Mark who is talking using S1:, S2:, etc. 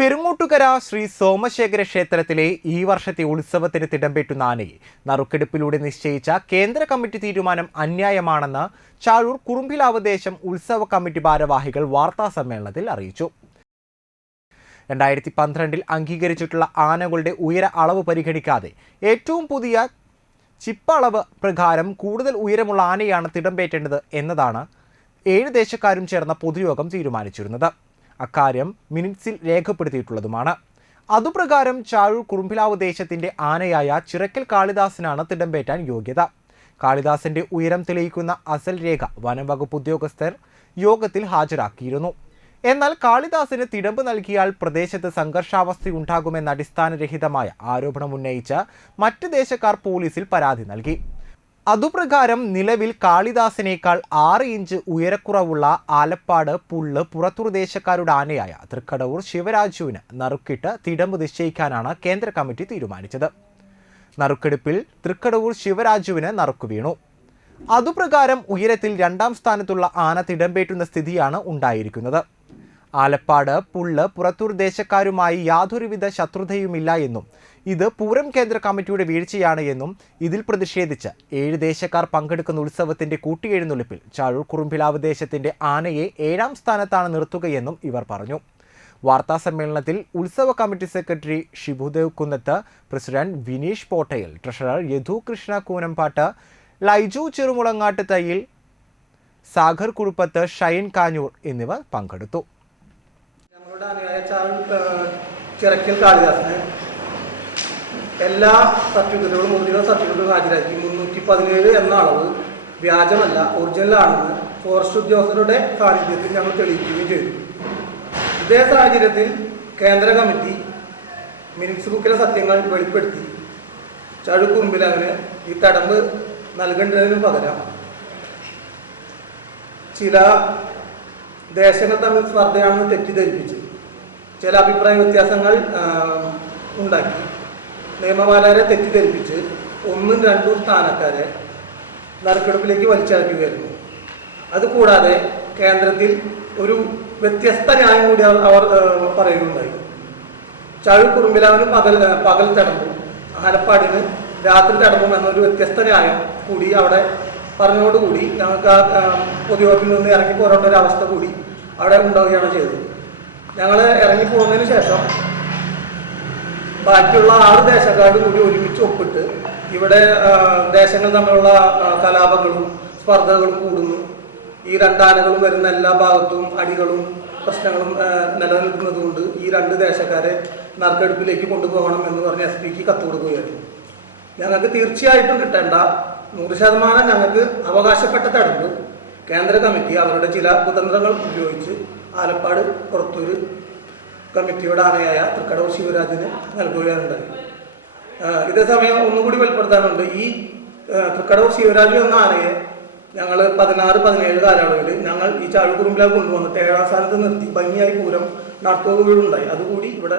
S1: പെരുങ്ങോട്ടുകര ശ്രീ സോമശേഖര ക്ഷേത്രത്തിലെ ഈ വർഷത്തെ ഉത്സവത്തിന് തിടമ്പേറ്റുന്ന ആനയെ നറുക്കെടുപ്പിലൂടെ നിശ്ചയിച്ച കേന്ദ്ര കമ്മിറ്റി തീരുമാനം അന്യായമാണെന്ന് ചാഴൂർ കുറുമ്പിലാവ് ദേശം ഉത്സവ കമ്മിറ്റി ഭാരവാഹികൾ വാർത്താ സമ്മേളനത്തിൽ അറിയിച്ചു. രണ്ടായിരത്തി പന്ത്രണ്ടിൽ അംഗീകരിച്ചിട്ടുള്ള ആനകളുടെ ഉയര അളവ് പരിഗണിക്കാതെ ഏറ്റവും പുതിയ ചിപ്പളവ് പ്രകാരം കൂടുതൽ ഉയരമുള്ള ആനയാണ് തിടംപേറ്റേണ്ടത് എന്നതാണ് ഏഴ് ദേശക്കാരും ചേർന്ന പൊതുയോഗം തീരുമാനിച്ചിരുന്നത്. അക്കാര്യം മിനിറ്റ്സിൽ രേഖപ്പെടുത്തിയിട്ടുള്ളതുമാണ്. അതുപ്രകാരം ചാഴൂർ കുറുമ്പിലാവ് ദേശത്തിന്റെ ആനയായ ചിറക്കൽ കാളിദാസനാണ് തിടമ്പേറ്റാൻ യോഗ്യത. കാളിദാസന്റെ ഉയരം തെളിയിക്കുന്ന അസൽ രേഖ വനംവകുപ്പ് ഉദ്യോഗസ്ഥർ യോഗത്തിൽ ഹാജരാക്കിയിരുന്നു. എന്നാൽ കാളിദാസിന് തിടമ്പ് നൽകിയാൽ പ്രദേശത്ത് സംഘർഷാവസ്ഥയുണ്ടാകുമെന്ന അടിസ്ഥാനരഹിതമായ ആരോപണം ഉന്നയിച്ച് മറ്റ് ദേശക്കാർ പോലീസിൽ പരാതി നൽകി. അതുപ്രകാരം നിലവിൽ കാളിദാസിനേക്കാൾ ആറ് ഇഞ്ച് ഉയരക്കുറവുള്ള ആലപ്പാട് പുള്ള് പുറത്തുദേശക്കാരുടെ ആനയായ തൃക്കടവൂർ ശിവരാജുവിന് നറുക്കിട്ട് തിടമ്പ് നിശ്ചയിക്കാനാണ് കേന്ദ്ര കമ്മിറ്റി തീരുമാനിച്ചത്. നറുക്കെടുപ്പിൽ തൃക്കടവൂർ ശിവരാജുവിന് നറുക്കു വീണു. അതുപ്രകാരം ഉയരത്തിൽ രണ്ടാം സ്ഥാനത്തുള്ള ആന തിടമ്പേറ്റുന്ന സ്ഥിതിയാണ് ഉണ്ടായിരിക്കുന്നത്. ആലപ്പാട് പുള്ള് പുറത്തൂർ ദേശക്കാരുമായി യാതൊരുവിധ ശത്രുതയുമില്ല എന്നും ഇത് പൂരം കേന്ദ്ര കമ്മിറ്റിയുടെ വീഴ്ചയാണ് എന്നും ഇതിൽ പ്രതിഷേധിച്ച് ഏഴ് ദേശക്കാർ പങ്കെടുക്കുന്ന ഉത്സവത്തിന്റെ കൂട്ടിയെഴുന്നള്ളിപ്പിൽ ചാഴൂർ കുറുമ്പിലാവ് ദേശത്തിന്റെ ആനയെ ഏഴാം സ്ഥാനത്താണ് നിർത്തുകയെന്നും ഇവർ പറഞ്ഞു. വാർത്താ സമ്മേളനത്തിൽ ഉത്സവ committee secretary Shibudev Kunnath president Vineesh Pottayil treasurer Yadu Krishna Koonampattu Laiju Cherumulangattu Thayyil Sagar Kuruppath Shine Kanjoor എന്നിവർ പങ്കെടുത്തു.
S2: ഞങ്ങളുടെ അനുയായ ചാൾ ചിറക്കൽ കാളിദാസന് എല്ലാ സർട്ടിഫിക്കറ്റുകളും ഒറിജിനൽ സർട്ടിഫിക്കറ്റുകളും ഹാജരാക്കി. മുന്നൂറ്റി പതിനേഴ് എന്ന അളവ് വ്യാജമല്ല ഒറിജിനലാണെന്ന് ഫോറസ്റ്റ് ഉദ്യോഗസ്ഥരുടെ സാന്നിധ്യത്തിൽ ഞങ്ങൾ തെളിയിക്കുകയും ചെയ്തു. ഇതേ സാഹചര്യത്തിൽ കേന്ദ്ര കമ്മിറ്റി മിനിറ്റ്സ് ബുക്കിലെ സത്യങ്ങൾ വെളിപ്പെടുത്തി. ചഴുക്കുമ്പിൽ അങ്ങനെ ഈ തടമ്പ് നൽകേണ്ടതിന് പകരം ചില ദേശങ്ങൾ തമ്മിൽ സ്പർദ്ധയാണെന്ന് തെറ്റിദ്ധരിപ്പിച്ച്. ചില അഭിപ്രായ വ്യത്യാസങ്ങൾ ഉണ്ടാക്കി. നിയമപാലകരെ തെറ്റിദ്ധരിപ്പിച്ച് ഒന്നും രണ്ടും സ്ഥാനക്കാരെ നറുക്കെടുപ്പിലേക്ക് വലിച്ചാക്കുകയായിരുന്നു അതുകൂടാതെ കേന്ദ്രത്തിൽ ഒരു വ്യത്യസ്ത ന്യായം കൂടി അവർ പറയുകയുണ്ടായി. ചഴു കുറുമ്പിലാവിന് പകൽ പകൽ തടമ്പും ആലപ്പാടിന് രാത്രി തടമ്പും എന്നൊരു വ്യത്യസ്ത ന്യായം കൂടി അവിടെ പറഞ്ഞതോടുകൂടി ഞങ്ങൾക്ക് ആ ആ, പൊതുയോഗത്തിൽ നിന്ന് ഇറങ്ങി പോരേണ്ട ഒരു അവസ്ഥ കൂടി അവിടെ ഉണ്ടാവുകയാണ് ചെയ്തത്. ഞങ്ങൾ ഇറങ്ങി പോകുന്നതിന് ശേഷം ബാക്കിയുള്ള ആറ് ദേശക്കാരും കൂടി ഒരുമിച്ച് ഒപ്പിട്ട് ഇവിടെ ദേശങ്ങൾ തമ്മിലുള്ള കലാപങ്ങളും സ്പർദ്ധകളും കൂടുന്നു. ഈ രണ്ടാനകളും വരുന്ന എല്ലാ ഭാഗത്തും അടികളും പ്രശ്നങ്ങളും നിലനിൽക്കുന്നതുകൊണ്ട് നിലനിൽക്കുന്നത് കൊണ്ട് ഈ രണ്ട് ദേശക്കാരെ നറുക്കെടുപ്പിലേക്ക് കൊണ്ടുപോകണം എന്ന് പറഞ്ഞ് എസ് പിക്ക് കത്ത് കൊടുക്കുകയായിരുന്നു. ഞങ്ങൾക്ക് തീർച്ചയായിട്ടും കിട്ടേണ്ട നൂറ് ശതമാനം ഞങ്ങൾക്ക് അവകാശപ്പെട്ട തടമ്പ് കേന്ദ്ര കമ്മിറ്റി അവരുടെ ചില കുതന്ത്രങ്ങൾ ഉപയോഗിച്ച് ആലപ്പാട് പുറത്തൂര് കമ്മിറ്റിയുടെ ആനയായ തൃക്കടവ് ശിവരാജിന് ഇതേ സമയം ഒന്നുകൂടി വെളിപ്പെടുത്താനുണ്ട്. ഈ തൃക്കടവ് ശിവരാജു എന്ന ആനയെ ഞങ്ങൾ പതിനാറ് പതിനേഴ് കാലയളവിൽ ഞങ്ങൾ ഈ ചാഴുകുറുമ്പിലേക്ക് കൊണ്ടുവന്നിട്ട് ഏഴാം സ്ഥാനത്ത് നിർത്തി. ഭംഗിയായി പൂരം നടത്തുകയുണ്ടായി അതുകൂടി ഇവിടെ